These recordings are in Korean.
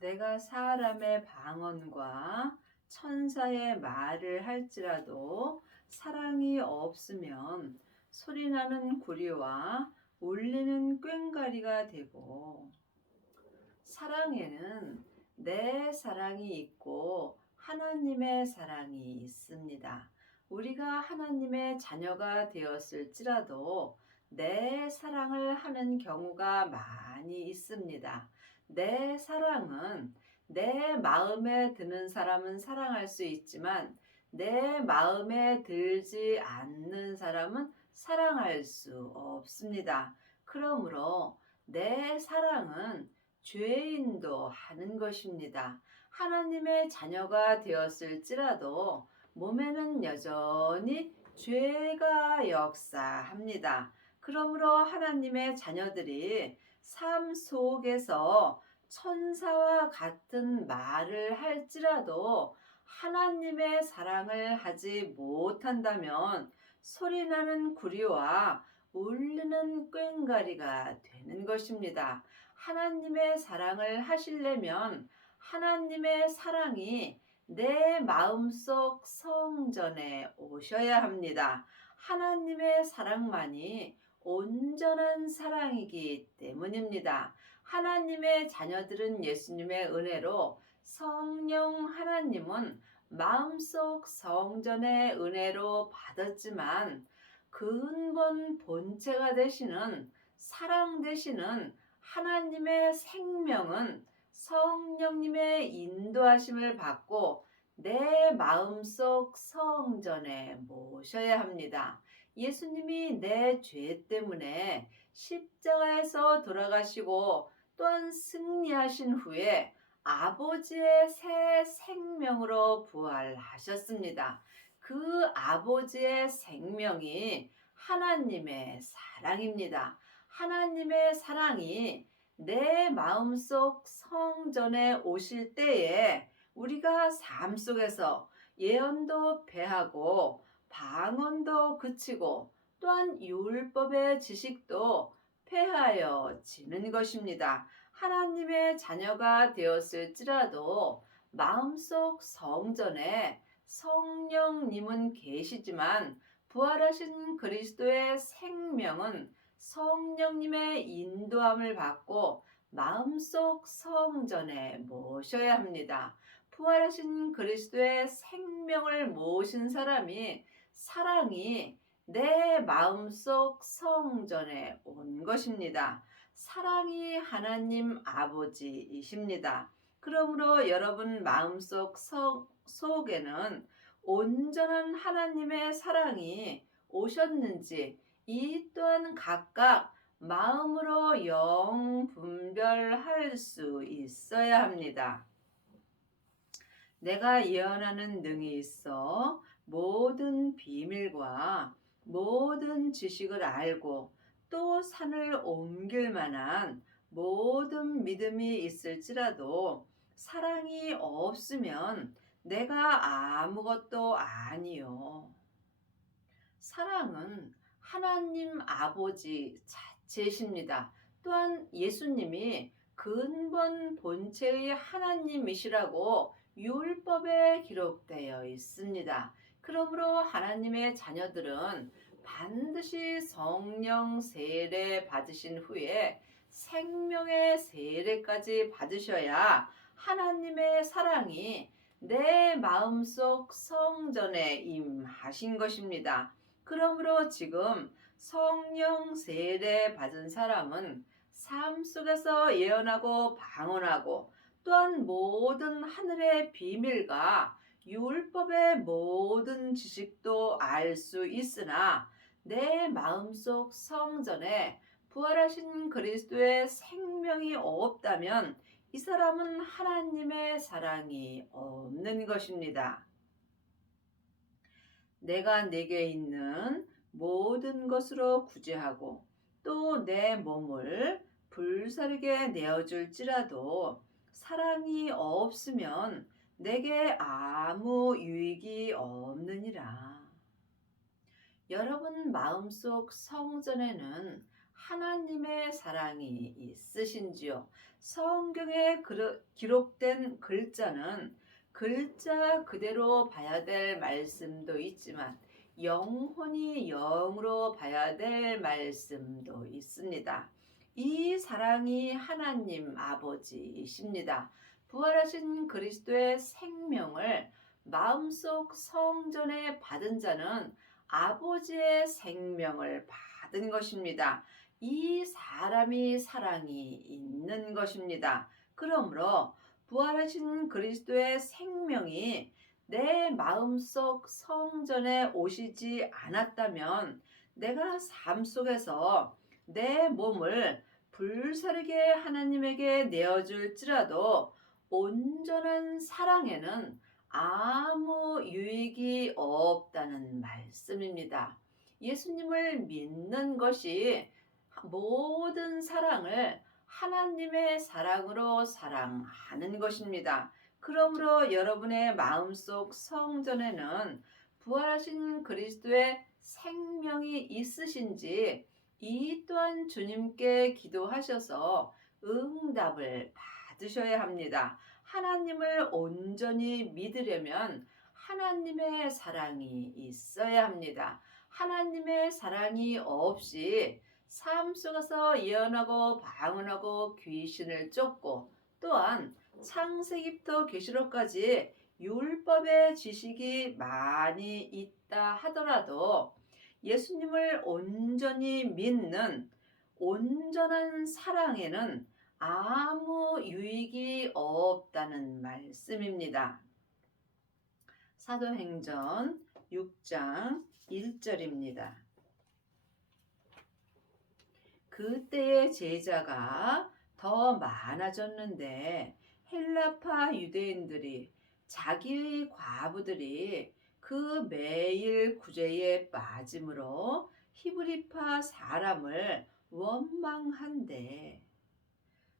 내가 사람의 방언과 천사의 말을 할지라도 사랑이 없으면 소리나는 구리와 울리는 꽹과리가 되고, 사랑에는 내 사랑이 있고 하나님의 사랑이 있습니다. 우리가 하나님의 자녀가 되었을지라도 내 사랑을 하는 경우가 많이 있습니다. 내 사랑은 내 마음에 드는 사람은 사랑할 수 있지만 내 마음에 들지 않는 사람은 사랑할 수 없습니다. 그러므로 내 사랑은 죄인도 하는 것입니다. 하나님의 자녀가 되었을지라도 몸에는 여전히 죄가 역사합니다. 그러므로 하나님의 자녀들이 삶 속에서 천사와 같은 말을 할지라도 하나님의 사랑을 하지 못한다면 소리나는 구리와 울리는 꽹과리가 되는 것입니다. 하나님의 사랑을 하시려면 하나님의 사랑이 내 마음속 성전에 오셔야 합니다. 하나님의 사랑만이 온전한 사랑이기 때문입니다. 하나님의 자녀들은 예수님의 은혜로 성령 하나님은 마음속 성전의 은혜로 받았지만 근본 본체가 되시는 사랑 되시는 하나님의 생명은 성령님의 인도하심을 받고 내 마음속 성전에 모셔야 합니다. 예수님이 내 죄 때문에 십자가에서 돌아가시고 또한 승리하신 후에 아버지의 새 생명으로 부활하셨습니다. 그 아버지의 생명이 하나님의 사랑입니다. 하나님의 사랑이 내 마음속 성전에 오실 때에 우리가 삶 속에서 예언도 패하고 방언도 그치고 또한 율법의 지식도 패하여지는 것입니다. 하나님의 자녀가 되었을지라도 마음속 성전에 성령님은 계시지만 부활하신 그리스도의 생명은 성령님의 인도함을 받고 마음속 성전에 모셔야 합니다. 부활하신 그리스도의 생명을 모신 사람이 사랑이 내 마음속 성전에 온 것입니다. 사랑이 하나님 아버지이십니다. 그러므로 여러분 마음속 속에는 온전한 하나님의 사랑이 오셨는지 이 또한 각각 마음으로 영 분별할 수 있어야 합니다. 내가 예언하는 능이 있어 모든 비밀과 모든 지식을 알고 또 산을 옮길 만한 모든 믿음이 있을지라도 사랑이 없으면 내가 아무것도 아니요. 사랑은 하나님 아버지 자체이십니다. 또한 예수님이 근본 본체의 하나님이시라고 율법에 기록되어 있습니다. 그러므로 하나님의 자녀들은 반드시 성령 세례 받으신 후에 생명의 세례까지 받으셔야 하나님의 사랑이 내 마음속 성전에 임하신 것입니다. 그러므로 지금 성령 세례 받은 사람은 삶 속에서 예언하고 방언하고 또한 모든 하늘의 비밀과 율법의 모든 지식도 알 수 있으나 내 마음속 성전에 부활하신 그리스도의 생명이 없다면 이 사람은 하나님의 사랑이 없는 것입니다. 내가 내게 있는 모든 것으로 구제하고 또 내 몸을 불사르게 내어줄지라도 사랑이 없으면 내게 아무 유익이 없느니라. 여러분 마음속 성전에는 하나님의 사랑이 있으신지요? 성경에 기록된 글자는 글자 그대로 봐야 될 말씀도 있지만 영혼이 영으로 봐야 될 말씀도 있습니다. 이 사랑이 하나님 아버지이십니다. 부활하신 그리스도의 생명을 마음속 성전에 받은 자는 아버지의 생명을 받은 것입니다. 이 사람이 사랑이 있는 것입니다. 그러므로 부활하신 그리스도의 생명이 내 마음속 성전에 오시지 않았다면 내가 삶 속에서 내 몸을 불사르게 하나님에게 내어줄지라도 온전한 사랑에는 아무 유익이 없다는 말씀입니다. 예수님을 믿는 것이 모든 사랑을 하나님의 사랑으로 사랑하는 것입니다. 그러므로 여러분의 마음속 성전에는 부활하신 그리스도의 생명이 있으신지 이 또한 주님께 기도하셔서 응답을 받으셔야 합니다. 하나님을 온전히 믿으려면 하나님의 사랑이 있어야 합니다. 하나님의 사랑이 없이 삶 속에서 예언하고 방언하고 귀신을 쫓고 또한 창세기부터 계시록까지 율법의 지식이 많이 있다 하더라도 예수님을 온전히 믿는 온전한 사랑에는 아무 유익이 없다는 말씀입니다. 사도행전 6장 1절입니다. 그때의 제자가 더 많아졌는데 헬라파 유대인들이 자기의 과부들이 그 매일 구제에 빠짐으로 히브리파 사람을 원망한대.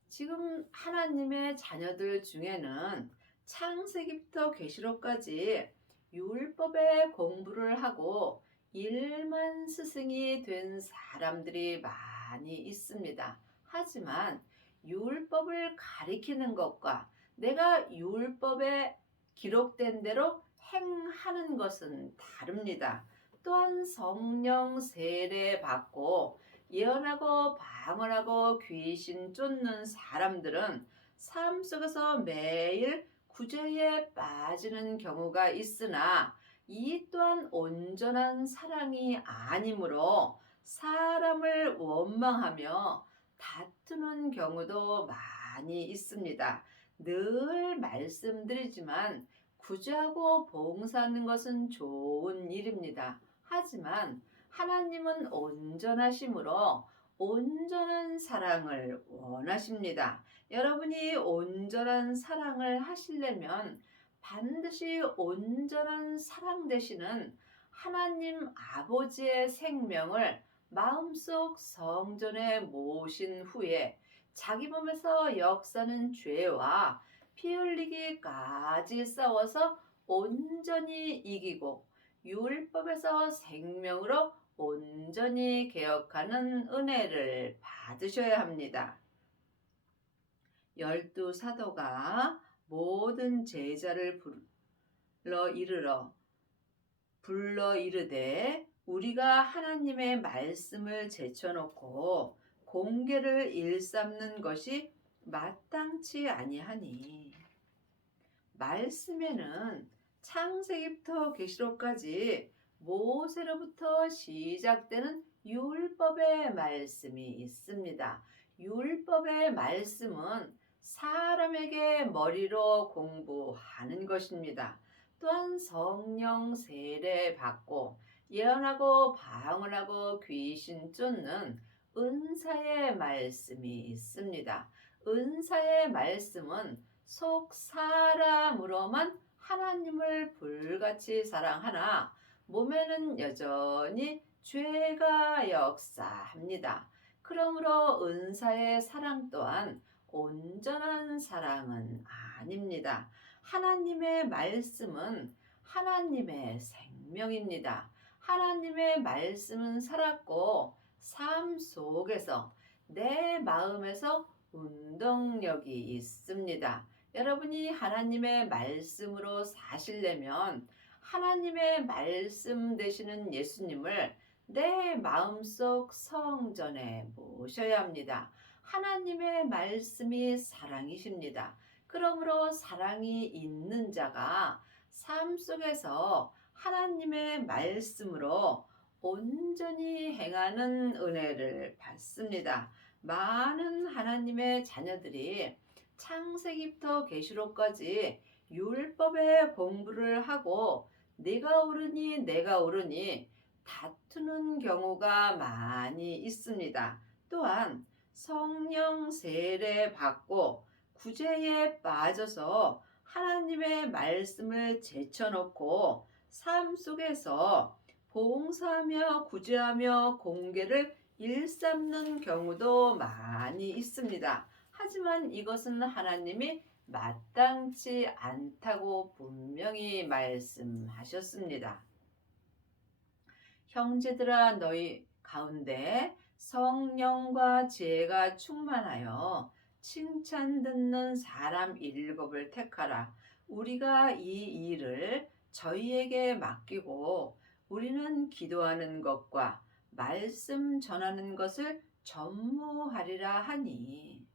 지금 하나님의 자녀들 중에는 창세기부터 계시록까지 율법의 공부를 하고 일만 스승이 된 사람들이 많이 있습니다. 하지만 율법을 가리키는 것과 내가 율법에 기록된 대로 행하는 것은 다릅니다. 또한 성령 세례 받고 예언하고 방언하고 귀신 쫓는 사람들은 삶 속에서 매일 구제에 빠지는 경우가 있으나 이 또한 온전한 사랑이 아니므로 사람을 원망하며 다투는 경우도 많이 있습니다. 늘 말씀드리지만 구제하고 봉사하는 것은 좋은 일입니다. 하지만 하나님은 온전하심으로 온전한 사랑을 원하십니다. 여러분이 온전한 사랑을 하시려면 반드시 온전한 사랑 되시는 하나님 아버지의 생명을 마음속 성전에 모신 후에 자기 몸에서 역사는 죄와 피 흘리기까지 싸워서 온전히 이기고 율법에서 생명으로 온전히 개혁하는 은혜를 받으셔야 합니다. 12사도가 모든 제자를 불러 이르되 우리가 하나님의 말씀을 제쳐놓고 공계를 일삼는 것이 마땅치 아니하니. 말씀에는 창세기부터 계시록까지 모세로부터 시작되는 율법의 말씀이 있습니다. 율법의 말씀은 사람에게 머리로 공부하는 것입니다. 또한 성령 세례 받고 예언하고 방언하고 귀신 쫓는 은사의 말씀이 있습니다. 은사의 말씀은 속 사람으로만 하나님을 불같이 사랑하나 몸에는 여전히 죄가 역사합니다. 그러므로 은사의 사랑 또한 온전한 사랑은 아닙니다. 하나님의 말씀은 하나님의 생명입니다. 하나님의 말씀은 살았고 삶 속에서 내 마음에서 운동력이 있습니다. 여러분이 하나님의 말씀으로 사시려면 하나님의 말씀 되시는 예수님을 내 마음속 성전에 모셔야 합니다. 하나님의 말씀이 사랑이십니다. 그러므로 사랑이 있는 자가 삶 속에서 하나님의 말씀으로 온전히 행하는 은혜를 받습니다. 많은 하나님의 자녀들이 창세기부터 계시록까지 율법의 공부를 하고 네가 옳으니 내가 옳으니 다투는 경우가 많이 있습니다. 또한 성령 세례 받고 구제에 빠져서 하나님의 말씀을 제쳐놓고 삶 속에서 봉사하며 구제하며 공개를 일삼는 경우도 많이 있습니다. 하지만 이것은 하나님이 마땅치 않다고 분명히 말씀하셨습니다. 형제들아 너희 가운데 성령과 지혜가 충만하여 칭찬 듣는 사람 7을 택하라. 우리가 이 일을 저희에게 맡기고 우리는 기도하는 것과 말씀 전하는 것을 전무하리라 하니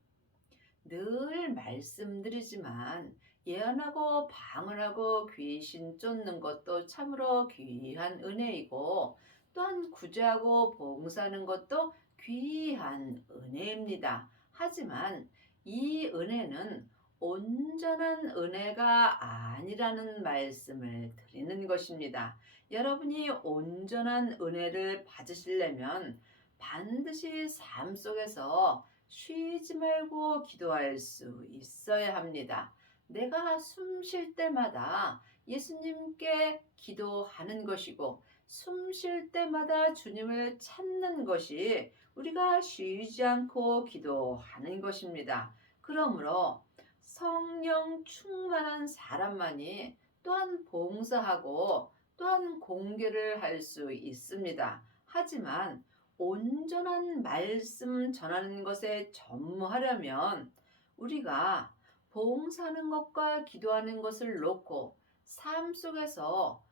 늘 말씀드리지만 예언하고 방언하고 귀신 쫓는 것도 참으로 귀한 은혜이고 또한 구제하고 봉사하는 것도 귀한 은혜입니다. 하지만 이 은혜는 온전한 은혜가 아니라는 말씀을 드리는 것입니다. 여러분이 온전한 은혜를 받으시려면 반드시 삶 속에서 쉬지 말고 기도할 수 있어야 합니다. 내가 숨 쉴 때마다 예수님께 기도하는 것이고 숨 쉴 때마다 주님을 찾는 것이 우리가 쉬지 않고 기도하는 것입니다. 그러므로 성령 충만한 사람만이 또한 봉사하고 또한 공개를 할 수 있습니다. 하지만 온전한 말씀 전하는 것에 전무하려면 우리가 봉사하는 것과 기도하는 것을 놓고 삶 속에서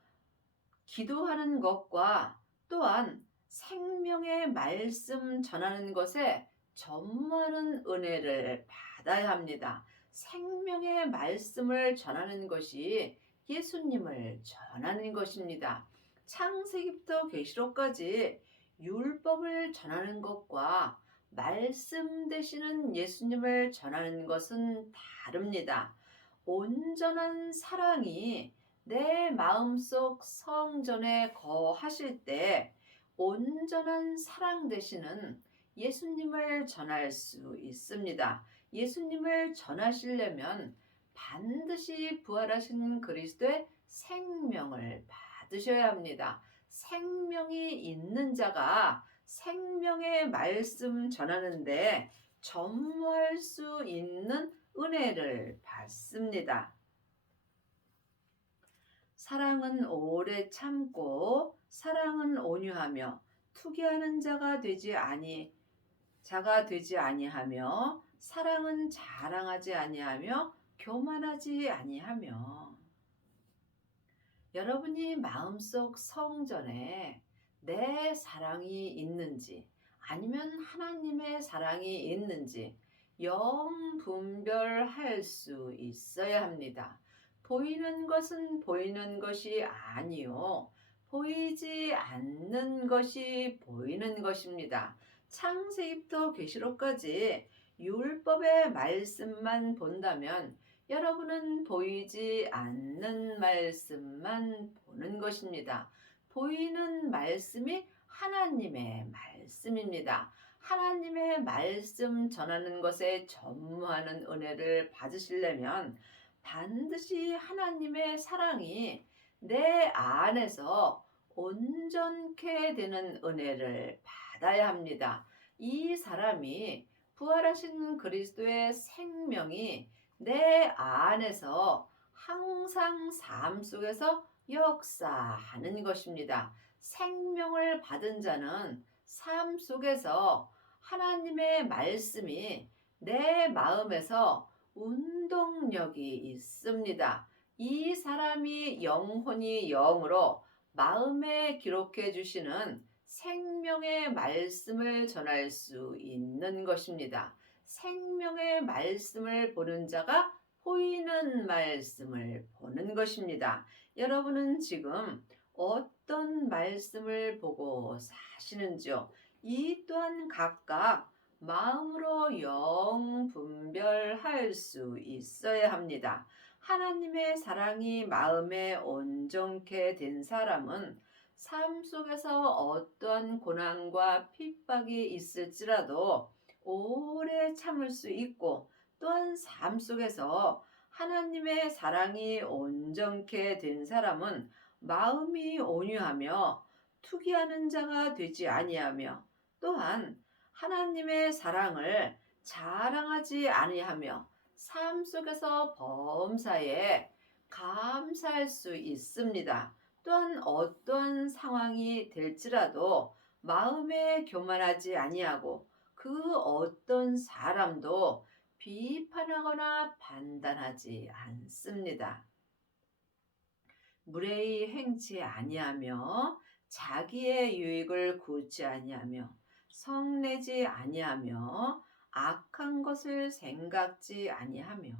기도하는 것과 또한 생명의 말씀 전하는 것에 전무하는 은혜를 받아야 합니다. 생명의 말씀을 전하는 것이 예수님을 전하는 것입니다. 창세기부터 계시록까지 율법을 전하는 것과 말씀 되시는 예수님을 전하는 것은 다릅니다. 온전한 사랑이 내 마음속 성전에 거하실 때 온전한 사랑 되시는 예수님을 전할 수 있습니다. 예수님을 전하시려면 반드시 부활하신 그리스도의 생명을 받으셔야 합니다. 생명이 있는 자가 생명의 말씀 전하는데 전무할 수 있는 은혜를 받습니다. 사랑은 오래 참고 사랑은 온유하며 투기하는 자가 되지 아니하며 사랑은 자랑하지 아니하며 교만하지 아니하며. 여러분이 마음속 성전에 내 사랑이 있는지 아니면 하나님의 사랑이 있는지 영 분별할 수 있어야 합니다. 보이는 것은 보이는 것이 아니요 보이지 않는 것이 보이는 것입니다. 창세기부터 계시록까지 율법의 말씀만 본다면 여러분은 보이지 않는 말씀만 보는 것입니다. 보이는 말씀이 하나님의 말씀입니다. 하나님의 말씀 전하는 것에 전무하는 은혜를 받으시려면 반드시 하나님의 사랑이 내 안에서 온전케 되는 은혜를 받아야 합니다. 이 사람이 부활하신 그리스도의 생명이 내 안에서 항상 삶 속에서 역사하는 것입니다. 생명을 받은 자는 삶 속에서 하나님의 말씀이 내 마음에서 운동력이 있습니다. 이 사람이 영혼이 영으로 마음에 기록해 주시는 생명의 말씀을 전할 수 있는 것입니다. 생명의 말씀을 보는 자가 보이는 말씀을 보는 것입니다. 여러분은 지금 어떤 말씀을 보고 사시는지요? 이 또한 각각 마음으로 영 분별할 수 있어야 합니다. 하나님의 사랑이 마음에 온전케 된 사람은 삶 속에서 어떠한 고난과 핍박이 있을지라도 오래 참을 수 있고, 또한 삶 속에서 하나님의 사랑이 온전케 된 사람은 마음이 온유하며 투기하는 자가 되지 아니하며, 또한 하나님의 사랑을 자랑하지 아니하며 삶 속에서 범사에 감사할 수 있습니다. 또한 어떠한 상황이 될지라도 마음에 교만하지 아니하고 그 어떤 사람도 비판하거나 판단하지 않습니다. 무례히 행치 아니하며 자기의 유익을 구치 아니하며 성내지 아니하며 악한 것을 생각지 아니하며.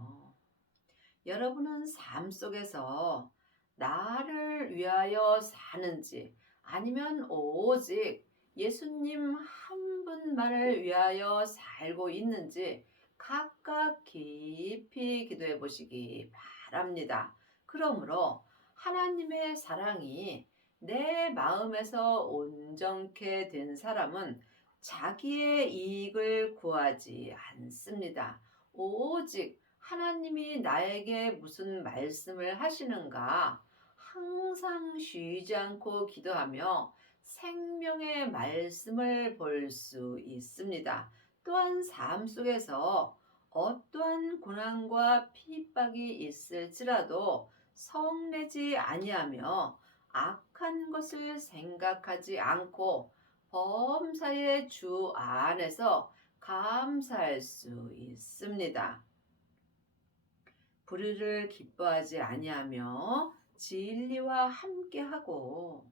여러분은 삶 속에서 나를 위하여 사는지, 아니면 오직 예수님 한 분만을 위하여 살고 있는지 각각 깊이 기도해 보시기 바랍니다. 그러므로 하나님의 사랑이 내 마음에서 온전케 된 사람은 자기의 이익을 구하지 않습니다. 오직 하나님이 나에게 무슨 말씀을 하시는가 항상 쉬지 않고 기도하며 생명의 말씀을 볼 수 있습니다. 또한 삶 속에서 어떠한 고난과 핍박이 있을지라도 성내지 아니하며 악한 것을 생각하지 않고 범사의 주 안에서 감사할 수 있습니다. 불의를 기뻐하지 아니하며 진리와 함께하고.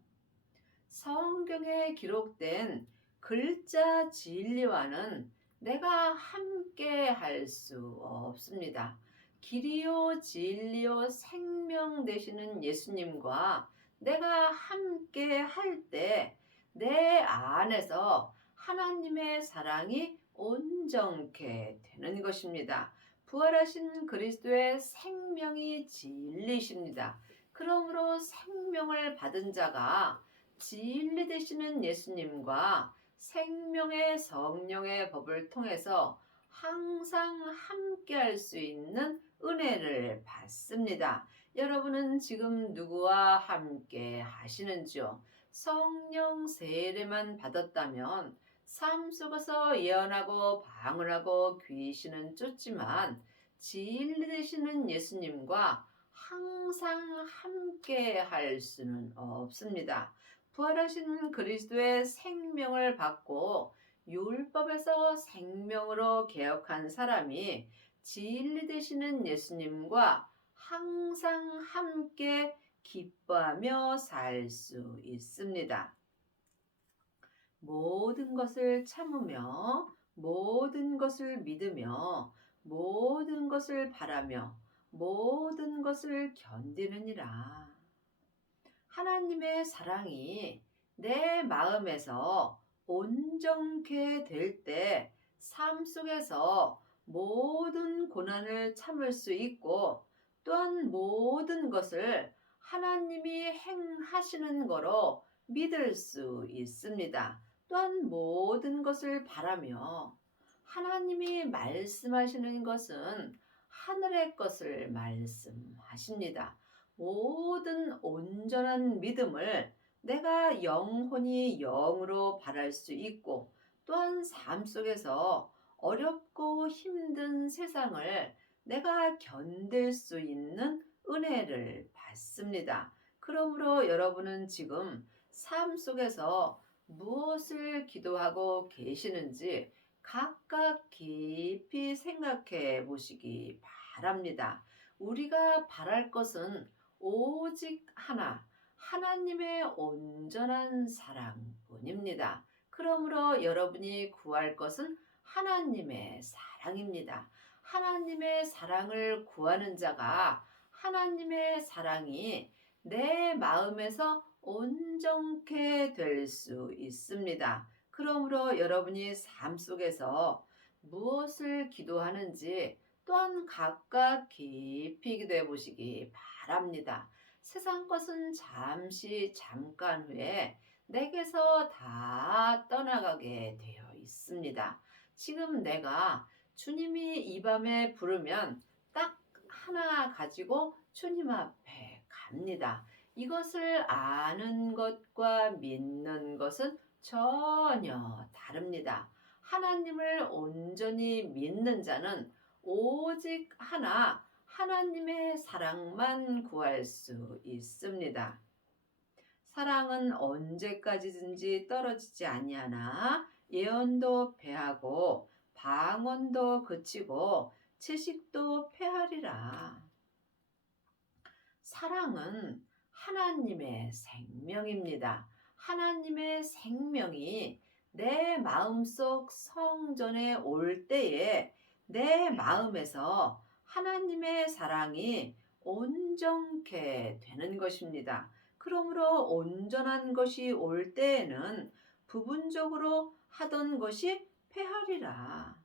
성경에 기록된 글자 진리와는 내가 함께 할 수 없습니다. 길이요 진리요 생명 되시는 예수님과 내가 함께 할 때 내 안에서 하나님의 사랑이 온전케 되는 것입니다. 부활하신 그리스도의 생명이 진리십니다. 그러므로 생명을 받은 자가 진리 되시는 예수님과 생명의 성령의 법을 통해서 항상 함께 할 수 있는 은혜를 받습니다. 여러분은 지금 누구와 함께 하시는지요? 성령 세례만 받았다면 삶 속에서 예언하고 방언하고 귀신은 쫓지만 진리 되시는 예수님과 항상 함께 할 수는 없습니다. 부활하신 그리스도의 생명을 받고 율법에서 생명으로 개혁한 사람이 진리 되시는 예수님과 항상 함께 기뻐하며 살 수 있습니다. 모든 것을 참으며 모든 것을 믿으며 모든 것을 바라며 모든 것을 견디느니라. 하나님의 사랑이 내 마음에서 온전케 될 때 삶 속에서 모든 고난을 참을 수 있고, 또한 모든 것을 하나님이 행하시는 거로 믿을 수 있습니다. 또한 모든 것을 바라며, 하나님이 말씀하시는 것은 하늘의 것을 말씀하십니다. 모든 온전한 믿음을 내가 영혼이 영으로 바랄 수 있고, 또한 삶 속에서 어렵고 힘든 세상을 내가 견딜 수 있는 은혜를 받습니다. 그러므로 여러분은 지금 삶 속에서 무엇을 기도하고 계시는지 각각 깊이 생각해 보시기 바랍니다. 우리가 바랄 것은 오직 하나, 하나님의 온전한 사랑뿐입니다. 그러므로 여러분이 구할 것은 하나님의 사랑입니다. 하나님의 사랑을 구하는 자가 하나님의 사랑이 내 마음에서 온전케 될 수 있습니다. 그러므로 여러분이 삶 속에서 무엇을 기도하는지 또한 각각 깊이 기도해 보시기 바랍니다. 세상 것은 잠시 잠깐 후에 내게서 다 떠나가게 되어 있습니다. 지금 내가 주님이 이 밤에 부르면 딱 하나 가지고 주님 앞에 갑니다. 이것을 아는 것과 믿는 것은 전혀 다릅니다. 하나님을 온전히 믿는 자는 오직 하나, 하나님의 사랑만 구할 수 있습니다. 사랑은 언제까지든지 떨어지지 아니하나 예언도 패하고 방언도 그치고 채식도 패하리라. 사랑은 하나님의 생명입니다. 하나님의 생명이 내 마음속 성전에 올 때에 내 마음에서 하나님의 사랑이 온전케 되는 것입니다. 그러므로 온전한 것이 올 때에는 부분적으로 하던 것이 패하리라.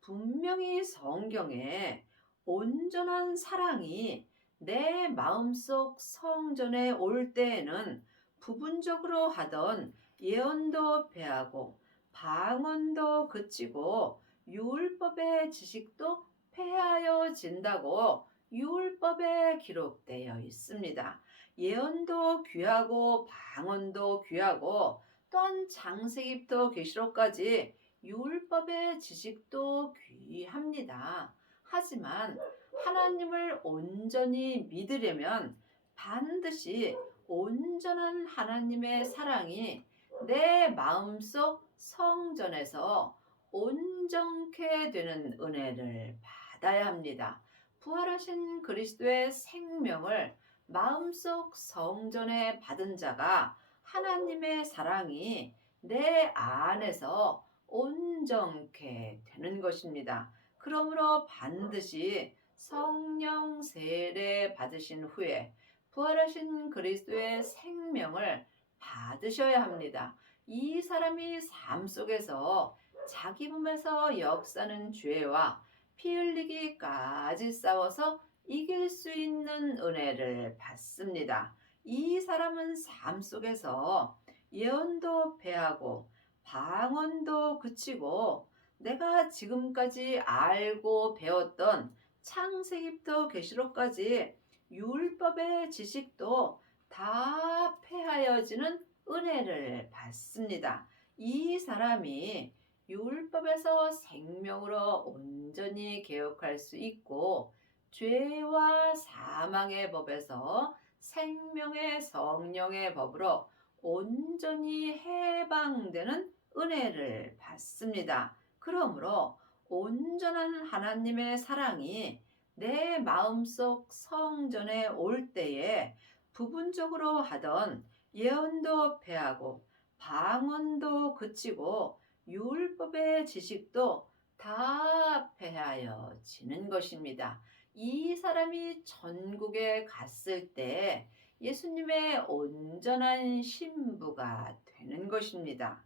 분명히 성경에 온전한 사랑이 내 마음속 성전에 올 때에는 부분적으로 하던 예언도 패하고 방언도 그치고 율법의 지식도 패하여진다고 율법에 기록되어 있습니다. 예언도 귀하고 방언도 귀하고 또한 창세기부터 계시록까지 율법의 지식도 귀합니다. 하지만 하나님을 온전히 믿으려면 반드시 온전한 하나님의 사랑이 내 마음속 성전에서 온전케 되는 은혜를 받아야 합니다. 부활하신 그리스도의 생명을 마음속 성전에 받은 자가 하나님의 사랑이 내 안에서 온전케 되는 것입니다. 그러므로 반드시 성령 세례 받으신 후에 부활하신 그리스도의 생명을 받으셔야 합니다. 이 사람이 삶 속에서 자기 몸에서 역사는 죄와 피 흘리기까지 싸워서 이길 수 있는 은혜를 받습니다. 이 사람은 삶 속에서 예언도 패하고 방언도 그치고 내가 지금까지 알고 배웠던 창세기부터 계시록까지 율법의 지식도 다 패하여지는 은혜를 받습니다. 이 사람이 율법에서 생명으로 온전히 개혁할 수 있고 죄와 사망의 법에서 생명의 성령의 법으로 온전히 해방되는 은혜를 받습니다. 그러므로 온전한 하나님의 사랑이 내 마음속 성전에 올 때에 부분적으로 하던 예언도 패하고 방언도 그치고 율법의 지식도 다 패하여지는 것입니다. 이 사람이 천국에 갔을 때 예수님의 온전한 신부가 되는 것입니다.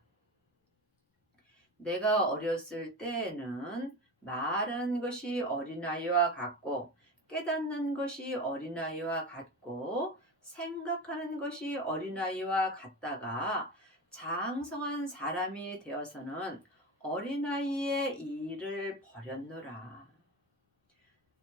내가 어렸을 때에는 말하는 것이 어린아이와 같고 깨닫는 것이 어린아이와 같고 생각하는 것이 어린아이와 같다가 장성한 사람이 되어서는 어린아이의 일을 버렸노라.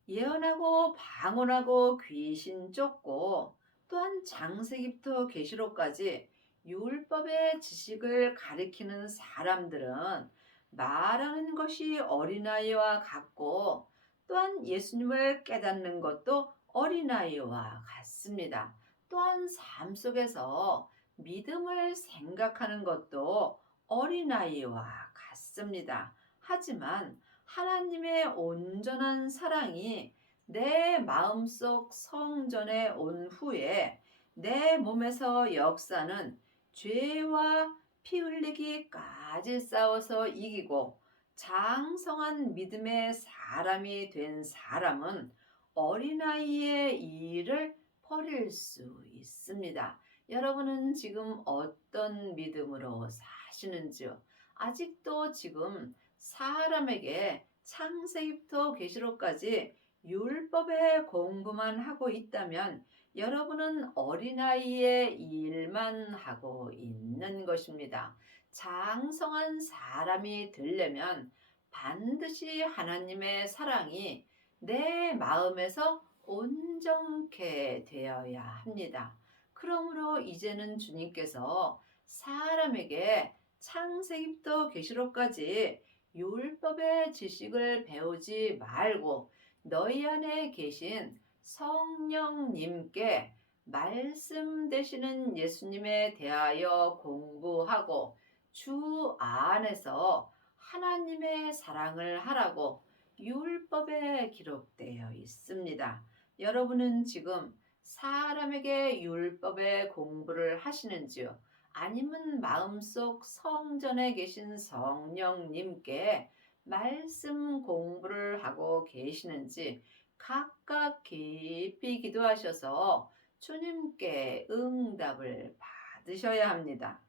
예언하고 방언하고 귀신 쫓고 또한 창세기부터 계시록까지 율법의 지식을 가리키는 사람들은 말하는 것이 어린아이와 같고 또한 예수님을 깨닫는 것도 어린아이와 같습니다. 또한 삶 속에서 믿음을 생각하는 것도 어린아이와 같습니다. 하지만 하나님의 온전한 사랑이 내 마음속 성전에 온 후에 내 몸에서 역사는 죄와 피 흘리기까지 싸워서 이기고 장성한 믿음의 사람이 된 사람은 어린아이의 일을 버릴 수 있습니다. 여러분은 지금 어떤 믿음으로 사시는지요? 아직도 지금 사람에게 창세기부터 계시록까지 율법의 공부만 하고 있다면 여러분은 어린아이의 일만 하고 있는 것입니다. 장성한 사람이 되려면 반드시 하나님의 사랑이 내 마음에서 온전케 되어야 합니다. 그러므로 이제는 주님께서 사람에게 창세기부터 계시록까지 율법의 지식을 배우지 말고 너희 안에 계신 성령님께 말씀 되시는 예수님에 대하여 공부하고 주 안에서 하나님의 사랑을 하라고 율법에 기록되어 있습니다. 여러분은 지금 사람에게 율법의 공부를 하시는지요? 아니면 마음속 성전에 계신 성령님께 말씀 공부를 하고 계시는지 각각 깊이 기도하셔서 주님께 응답을 받으셔야 합니다.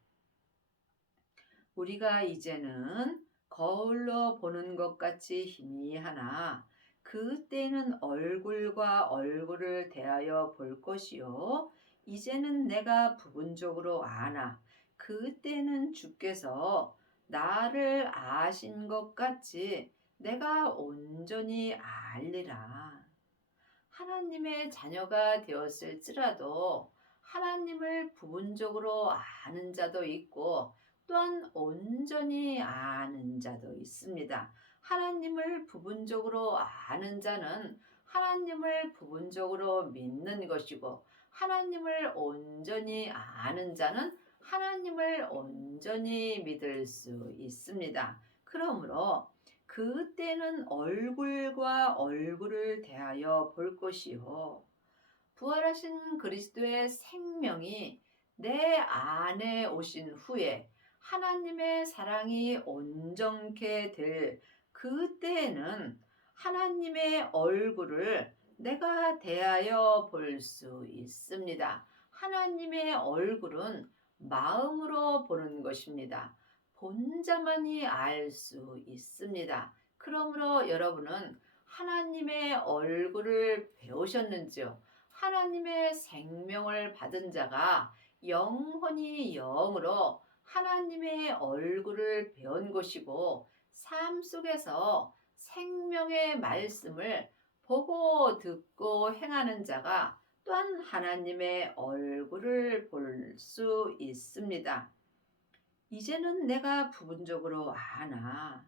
우리가 이제는 거울로 보는 것 같이 희미하나 그때는 얼굴과 얼굴을 대하여 볼 것이요. 이제는 내가 부분적으로 아나 그때는 주께서 나를 아신 것 같이 내가 온전히 알리라. 하나님의 자녀가 되었을지라도 하나님을 부분적으로 아는 자도 있고 또한 온전히 아는 자도 있습니다. 하나님을 부분적으로 아는 자는 하나님을 부분적으로 믿는 것이고 하나님을 온전히 아는 자는 하나님을 온전히 믿을 수 있습니다. 그러므로 그때는 얼굴과 얼굴을 대하여 볼 것이요. 부활하신 그리스도의 생명이 내 안에 오신 후에 하나님의 사랑이 온전케 될 그때에는 하나님의 얼굴을 내가 대하여 볼 수 있습니다. 하나님의 얼굴은 마음으로 보는 것입니다. 본자만이 알 수 있습니다. 그러므로 여러분은 하나님의 얼굴을 배우셨는지요? 하나님의 생명을 받은 자가 영혼이 영으로 하나님의 얼굴을 배운 것이고 삶 속에서 생명의 말씀을 보고 듣고 행하는 자가 또한 하나님의 얼굴을 볼 수 있습니다. 이제는 내가 부분적으로 아나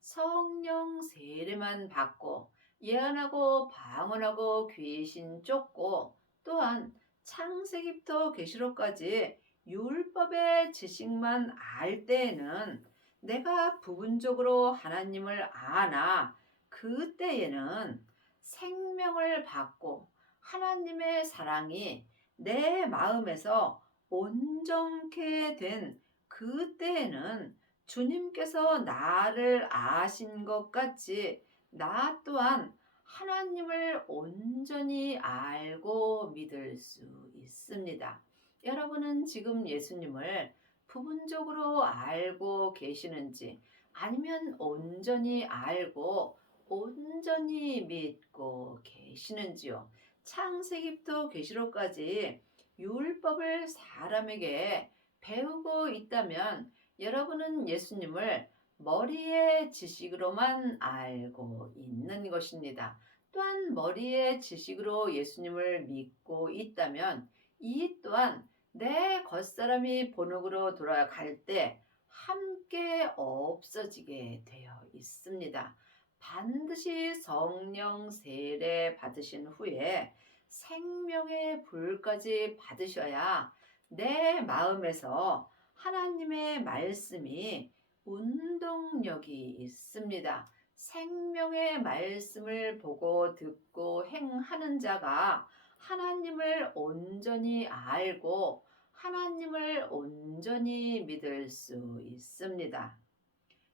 성령 세례만 받고 예언하고 방언하고 귀신 쫓고 또한 창세기부터 계시록까지 율법의 지식만 알 때에는 내가 부분적으로 하나님을 아나 그때에는 생명을 받고 하나님의 사랑이 내 마음에서 온전케 된 그때에는 주님께서 나를 아신 것 같이 나 또한 하나님을 온전히 알고 믿을 수 있습니다. 여러분은 지금 예수님을 부분적으로 알고 계시는지 아니면 온전히 알고 온전히 믿고 계시는지요? 창세기부터 계시록까지 율법을 사람에게 배우고 있다면 여러분은 예수님을 머리의 지식으로만 알고 있는 것입니다. 또한 머리의 지식으로 예수님을 믿고 있다면 이 또한 내 겉사람이 본흙으로 돌아갈 때 함께 없어지게 되어 있습니다. 반드시 성령 세례 받으신 후에 생명의 불까지 받으셔야 내 마음에서 하나님의 말씀이 운동력이 있습니다. 생명의 말씀을 보고 듣고 행하는 자가 하나님을 온전히 알고 하나님을 온전히 믿을 수 있습니다.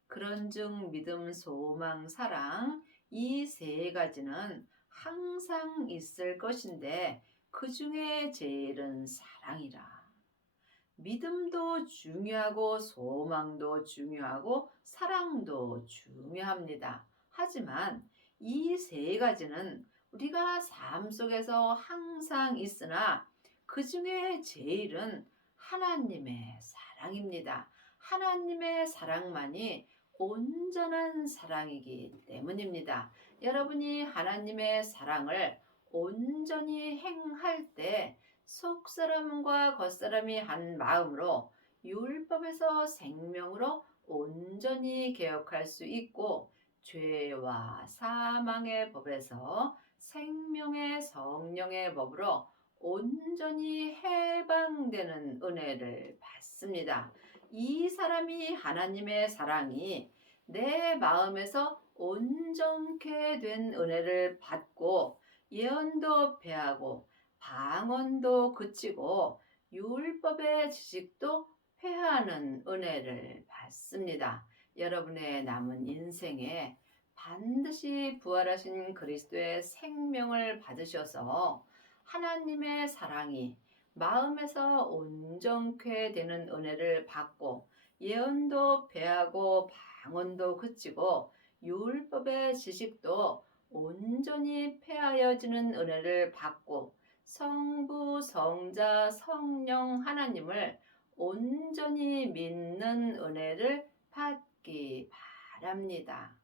그런즉 믿음, 소망, 사랑 이 세 가지는 항상 있을 것인데 그 중에 제일은 사랑이라. 믿음도 중요하고 소망도 중요하고 사랑도 중요합니다. 하지만 이 세 가지는 우리가 삶 속에서 항상 있으나 그 중에 제일은 하나님의 사랑입니다. 하나님의 사랑만이 온전한 사랑이기 때문입니다. 여러분이 하나님의 사랑을 온전히 행할 때 속사람과 겉사람이 한 마음으로 율법에서 생명으로 온전히 개혁할 수 있고 죄와 사망의 법에서 생명의 성령의 법으로 온전히 해방되는 은혜를 받습니다. 이 사람이 하나님의 사랑이 내 마음에서 온전케 된 은혜를 받고 예언도 배하고 방언도 그치고 율법의 지식도 회하는 은혜를 받습니다. 여러분의 남은 인생에 반드시 부활하신 그리스도의 생명을 받으셔서 하나님의 사랑이 마음에서 온전케 되는 은혜를 받고 예언도 배하고 방언도 그치고 율법의 지식도 온전히 폐하여지는 은혜를 받고 성부, 성자, 성령 하나님을 온전히 믿는 은혜를 받기 바랍니다.